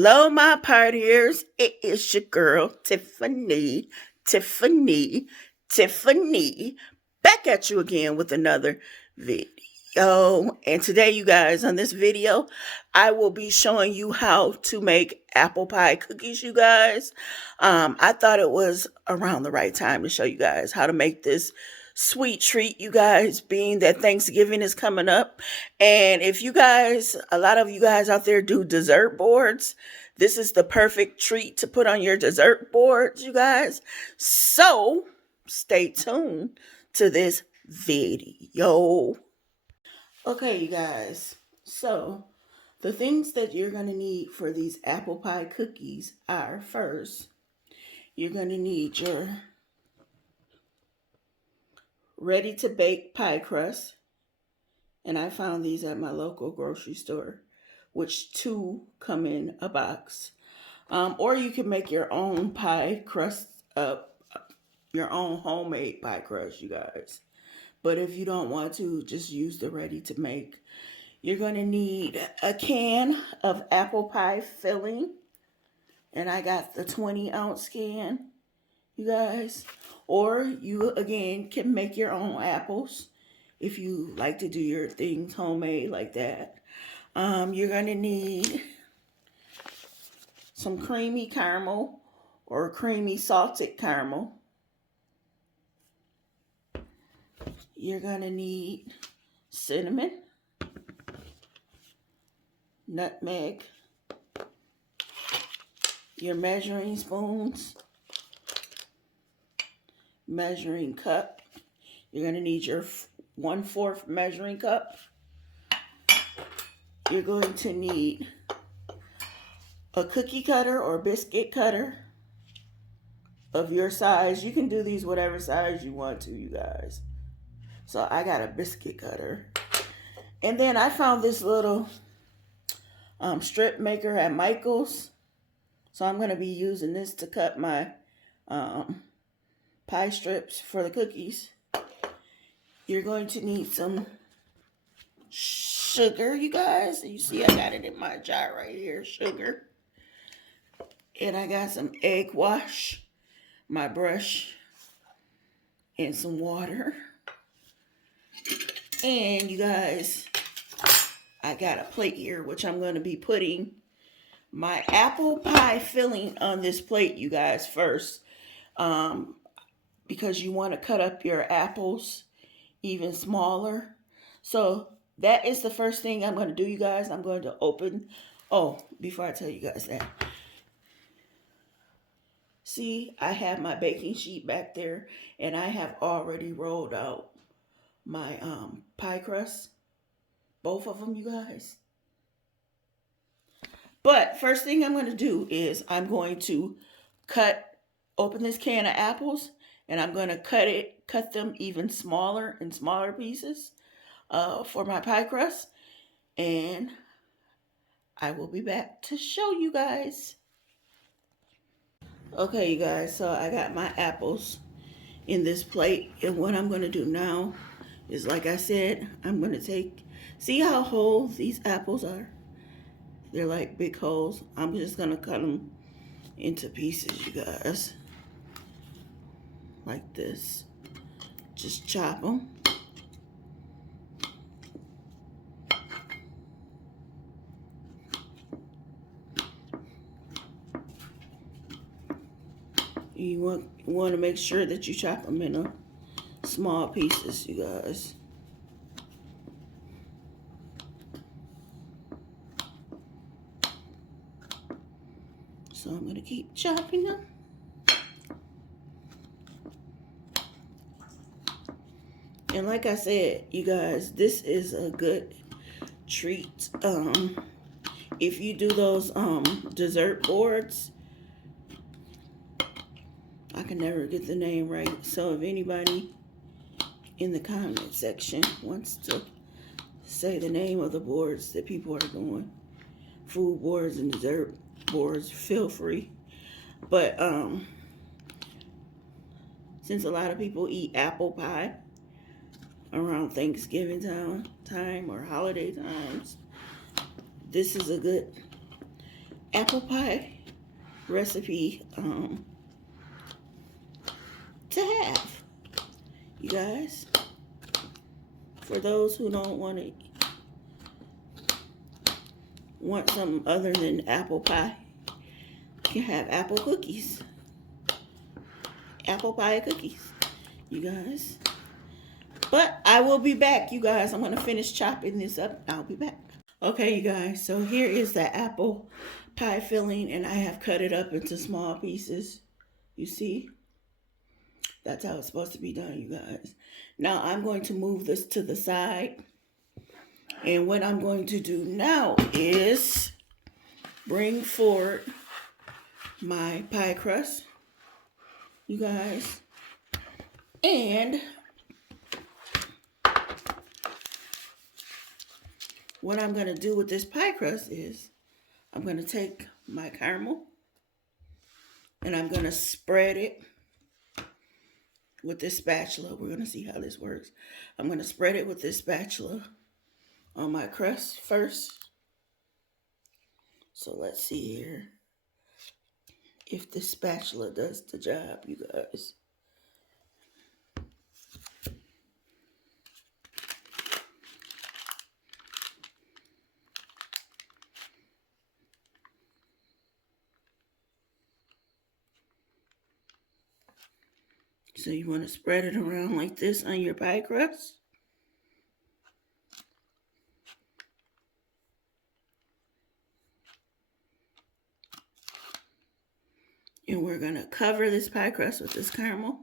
Hello, my partiers. It is your girl, Tiffany. Tiffany. Back at you again with another video. And today, you guys, on this video, I will be showing you how to make apple pie cookies, you guys. I thought it was around the right time to show you guys how to make this sweet treat, you guys, being that Thanksgiving is coming up. And if you guys, a lot of you guys out there do dessert boards, this is the perfect treat to put on your dessert boards, you guys. So stay tuned to this video. Okay, you guys. So the things that you're going to need for these apple pie cookies are, first, you're going to need your ready to bake pie crust. And I found these at my local grocery store, which 2 come in a box. Or you can make your own pie crust up, your own homemade pie crust, you guys. But if you don't want to, just use the ready to make. You're going to need a can of apple pie filling. And I got the 20-ounce can, you guys. Or you, again, can make your own apples if you like to do your things homemade like that. You're going to need some creamy caramel or creamy salted caramel. You're going to need cinnamon, nutmeg, your measuring spoons, measuring cup. You're going to need your 1/4 measuring cup. You're going to need a cookie cutter or biscuit cutter of your size. You can do these whatever size you want to, you guys. So I got a biscuit cutter. And then I found this little strip maker at Michael's. So I'm going to be using this to cut my pie strips for the cookies. You're going to need some sugar, you guys. You see I got it in my jar right here, sugar. And I got some egg wash, my brush, and some water. And you guys, I got a plate here, which I'm going to be putting my apple pie filling on this plate, you guys, first. Because you want to cut up your apples even smaller. So that is the first thing I'm going to do, you guys. I'm going to open. Oh, before I tell you guys that. See, I have my baking sheet back there, and I have already rolled out my pie crust. Both of them, you guys. But first thing I'm going to do is I'm going to open this can of apples, and I'm going to cut them even smaller and smaller pieces for my pie crust. And I will be back to show you guys. Okay, you guys, so I got my apples in this plate. And what I'm going to do now is, like I said, I'm going to see how whole these apples are? They're like big holes. I'm just going to cut them into pieces, you guys. Like this. Just chop them. You want to make sure that you chop them in small pieces, you guys. So I'm going to keep chopping them. And like I said, you guys, this is a good treat. If you do those dessert boards, I can never get the name right. So if anybody in the comment section wants to say the name of the boards that people are doing, food boards and dessert boards, feel free. But since a lot of people eat apple pie around Thanksgiving time or holiday times, this is a good apple pie recipe to have, you guys. For those who don't want something other than apple pie, you can have apple cookies. Apple pie cookies, you guys. But I will be back, you guys. I'm going to finish chopping this up. I'll be back. Okay, you guys. So here is the apple pie filling, and I have cut it up into small pieces. You see? That's how it's supposed to be done, you guys. Now I'm going to move this to the side. And what I'm going to do now is bring forward my pie crust, you guys. And what I'm going to do with this pie crust is I'm going to take my caramel and I'm going to spread it with this spatula. We're going to see how this works. I'm going to spread it with this spatula on my crust first. So let's see here if this spatula does the job, you guys. So you want to spread it around like this on your pie crust. And we're going to cover this pie crust with this caramel.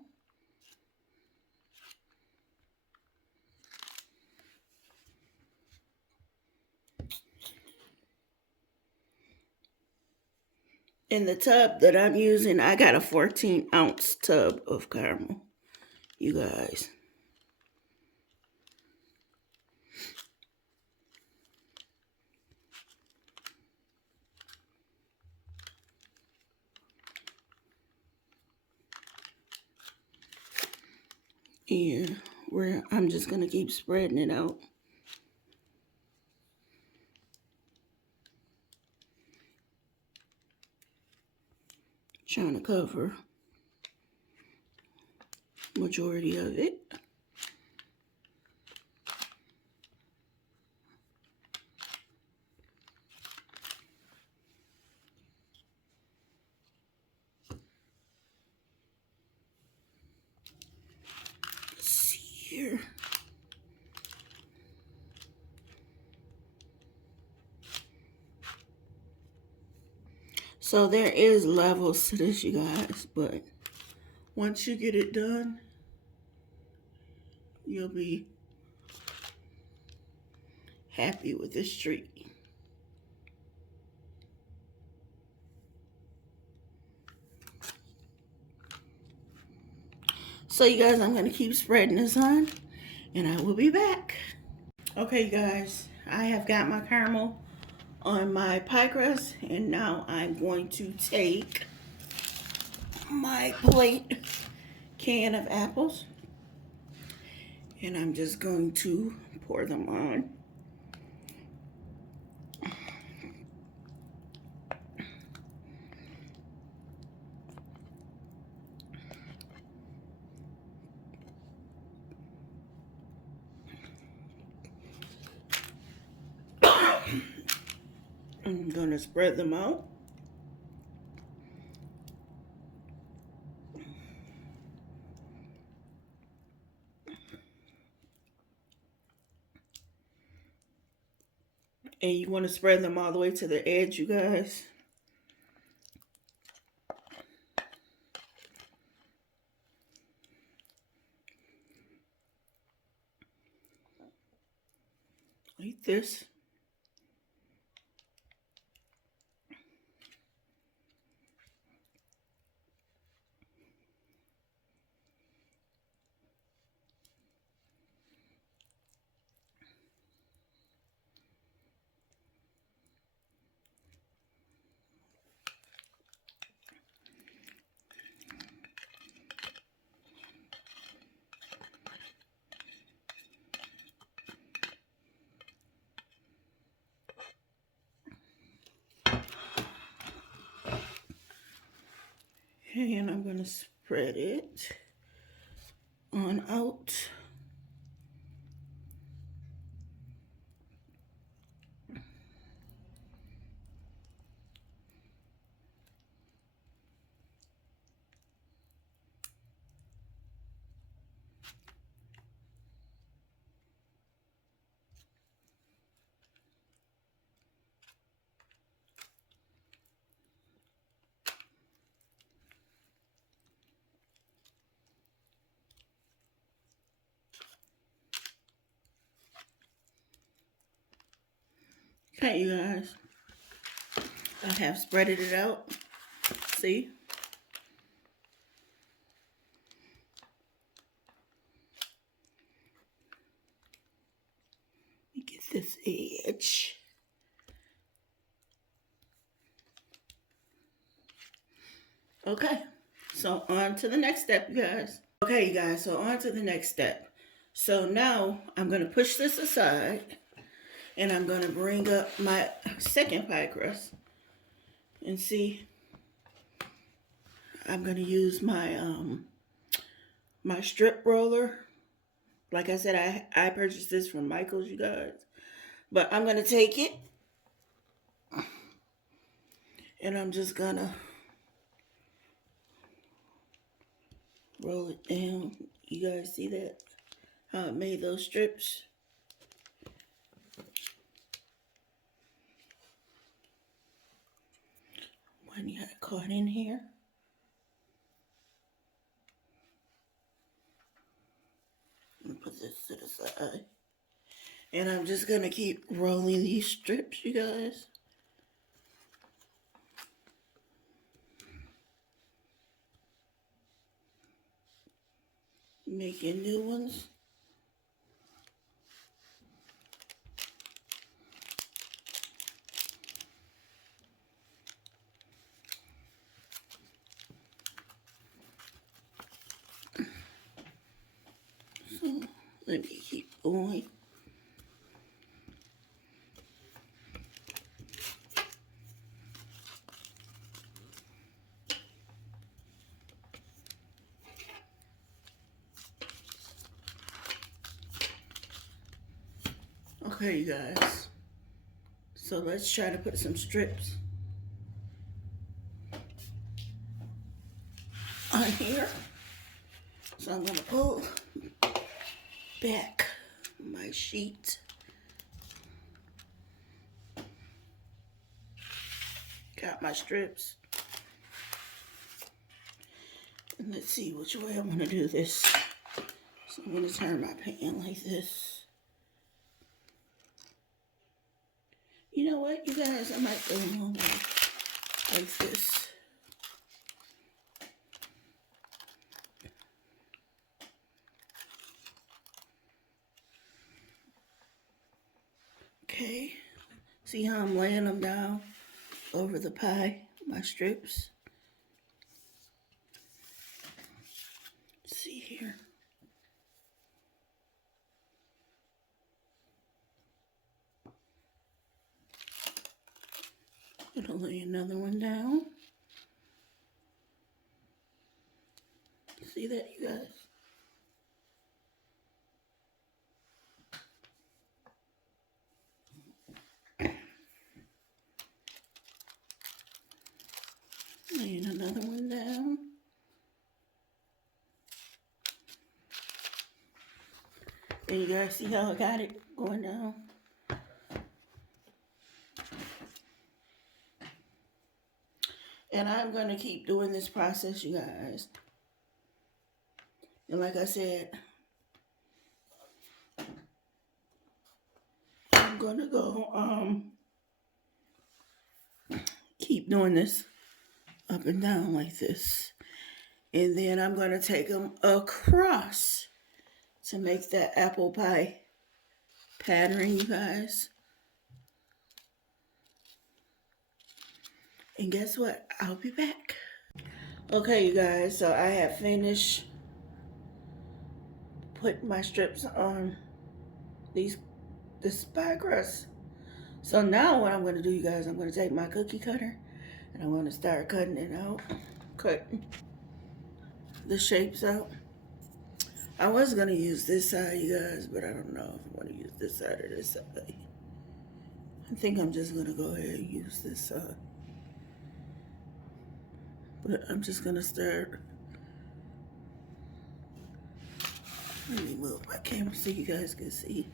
In the tub that I'm using, I got a 14-ounce tub of caramel, you guys. And I'm just going to keep spreading it out. Trying to cover majority of it. Let's see here. So there is levels to this, you guys, but once you get it done, you'll be happy with this treat. So you guys, I'm going to keep spreading this on, and I will be back. Okay, you guys, I have got my caramel on my pie crust, and now I'm going to take my plate can of apples, and I'm just going to pour them on. I'm gonna spread them out. And you want to spread them all the way to the edge, you guys. Like this. Okay, and I'm going to spread it on out. Okay, you guys, I have spreaded it out. See? Let me get this edge. Okay, so on to the next step, you guys. Okay, you guys, so on to the next step. So now I'm going to push this aside, and I'm going to bring up my second pie crust. And see, I'm going to use my my strip roller. Like I said, I purchased this from Michael's, you guys. But I'm going to take it, and I'm just going to roll it down. You guys see that? How it made those strips? One got caught in here. I'm going to put this to the side. And I'm just going to keep rolling these strips, you guys. Making new ones. So let me keep going. Okay, you guys. So let's try to put some strips on here. So I'm going to pull back my sheet. Got my strips. And let's see which way I want to do this. So I'm going to turn my pan like this. You know what, you guys? I might go along like this. Okay. See how I'm laying them down over the pie, my strips? Let's see here. I'm gonna lay another one down. See that, you guys? Laying another one down. And you guys see how I got it going down? And I'm going to keep doing this process, you guys. And like I said, I'm going to go keep doing this up and down like this. And then I'm going to take them across to make that apple pie pattern, you guys. And guess what? I'll be back. Okay, you guys, so I have finished putting my strips on this pie crust. So now what I'm going to do, you guys, I'm going to take my cookie cutter and I'm going to start cutting it out. cut the shapes out. I was gonna use this side, you guys, but I don't know if I want to use this side or this side. I think I'm just gonna go ahead and use this side. But I'm just gonna start. Let me move my camera so you guys can see.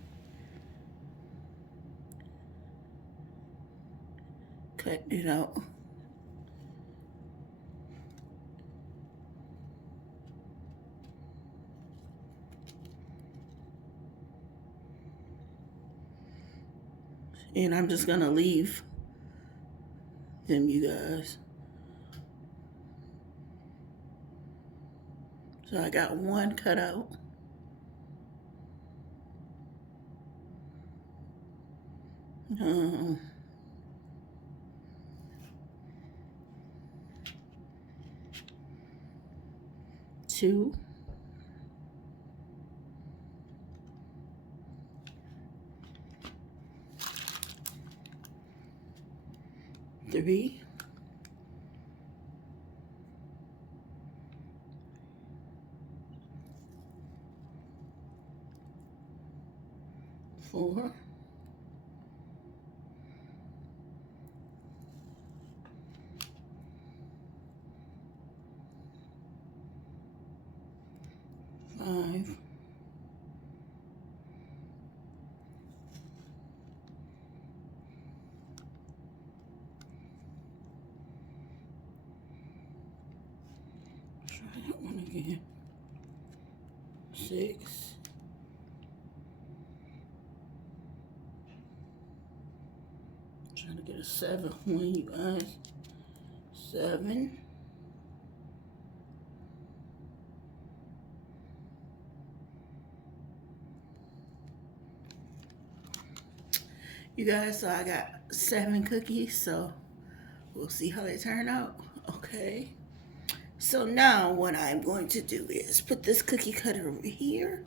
Cutting it out. And I'm just gonna leave them, you guys. So I got one cut out. Two. Three. Four. Five. Try that one again. 6. Trying to get a 7 one, you guys. 7. You guys, so I got 7 cookies, so we'll see how they turn out. Okay. So now what I'm going to do is put this cookie cutter over here,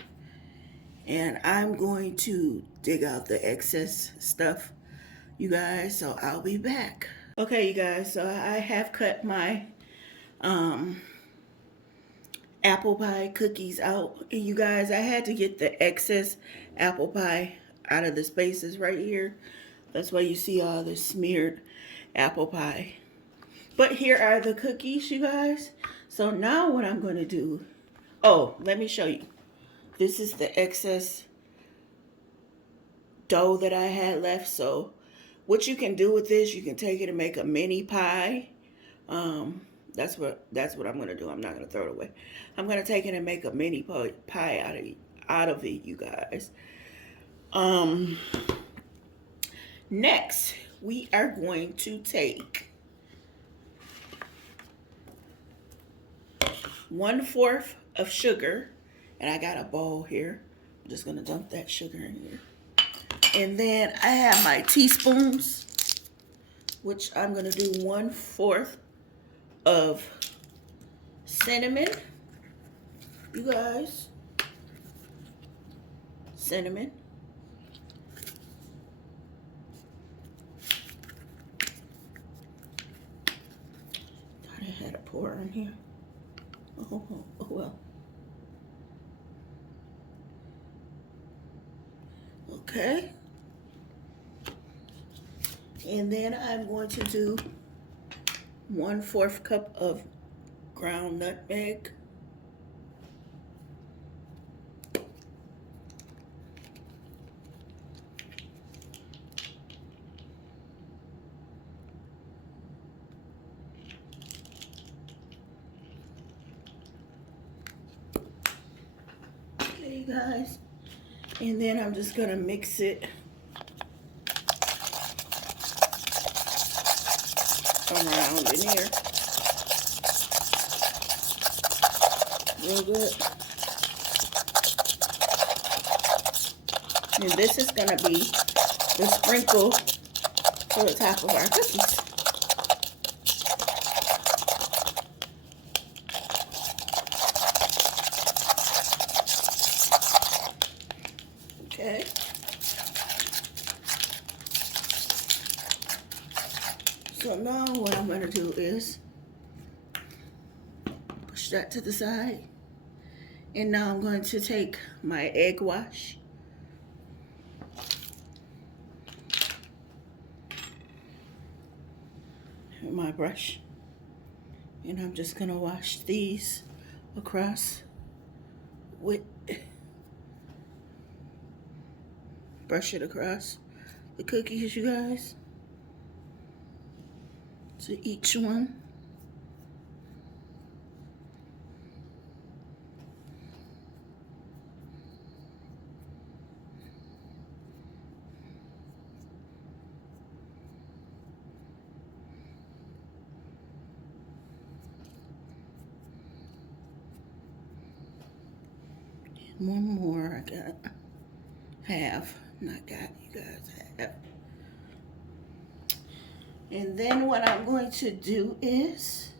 and I'm going to dig out the excess stuff, you guys, so I'll be back. Okay, you guys, so I have cut my apple pie cookies out. And you guys, I had to get the excess apple pie out of the spaces right here. That's why you see all this smeared apple pie. But here are the cookies, you guys. So now what I'm going to do, oh, let me show you. This is the excess dough that I had left. So what you can do with this, you can take it and make a mini pie. That's what I'm going to do. I'm not going to throw it away. I'm going to take it and make a mini pie out of it, you guys. Next, we are going to take 1/4 of sugar, and I got a bowl here. I'm just gonna dump that sugar in here. And then I have my teaspoons, which I'm gonna do 1/4 of cinnamon, you guys. Cinnamon. Thought I had a pour in here. Oh well. Okay. And then I'm going to do 1/4 cup of ground nutmeg. Okay, you guys. And then I'm just gonna mix it around in here real good. And this is gonna be the sprinkle for the top of our cookies. Okay. So now what I'm gonna do is push that to the side. And now I'm going to take my egg wash. And my brush. And I'm just gonna wash these across with, brush it across the cookies, you guys, to each one. One more, I got half, not got, you guys, half. And then what I'm going to do is,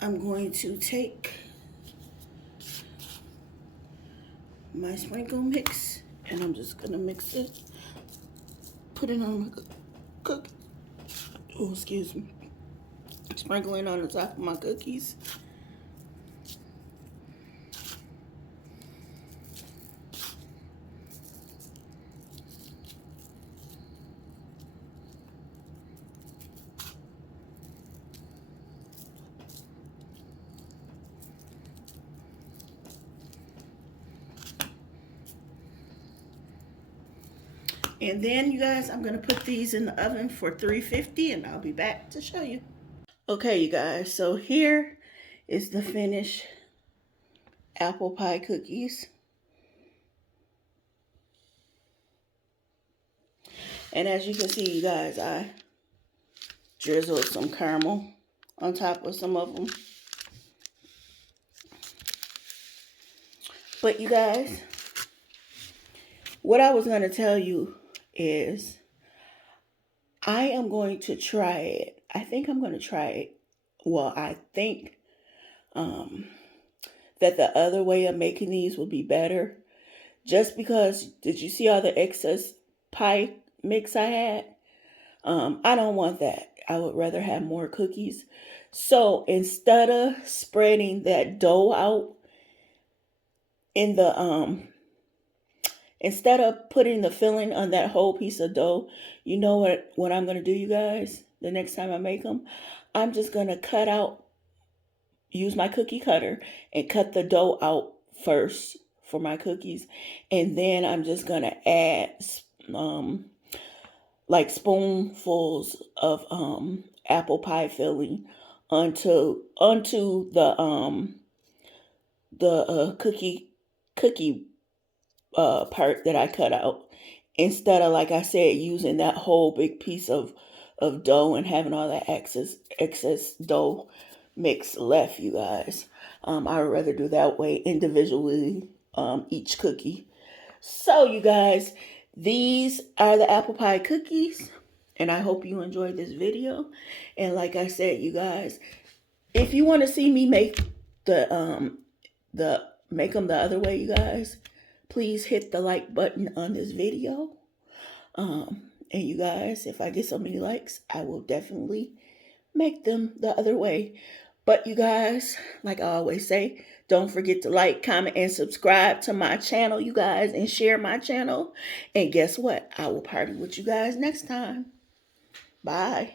I'm going to take my sprinkle mix, and I'm just gonna mix it, put it on my cookie, oh, excuse me, sprinkle it on the top of my cookies. And then, you guys, I'm gonna put these in the oven for 350, and I'll be back to show you. Okay, you guys, so here is the finished apple pie cookies. And as you can see, you guys, I drizzled some caramel on top of some of them. But you guys, what I was going to tell you is I am going to try it. I think I'm going to try it. Well, I think that the other way of making these would be better. Just because, did you see all the excess pie mix I had? I don't want that. I would rather have more cookies. So instead of spreading that dough out in the, instead of putting the filling on that whole piece of dough, you know what I'm going to do, you guys? The next time I make them, I'm just going to cut out, use my cookie cutter and cut the dough out first for my cookies. And then I'm just going to add, like spoonfuls of apple pie filling onto the cookie part that I cut out, instead of, like I said, using that whole big piece of dough and having all that excess dough mix left, you guys. I would rather do that way individually, each cookie. So you guys, these are the apple pie cookies, and I hope you enjoyed this video. And like I said, you guys, if you want to see me make make them the other way, you guys, please hit the like button on this video. And you guys, if I get so many likes, I will definitely make them the other way. But you guys, like I always say, don't forget to like, comment, and subscribe to my channel, you guys, and share my channel. And guess what? I will party with you guys next time. Bye.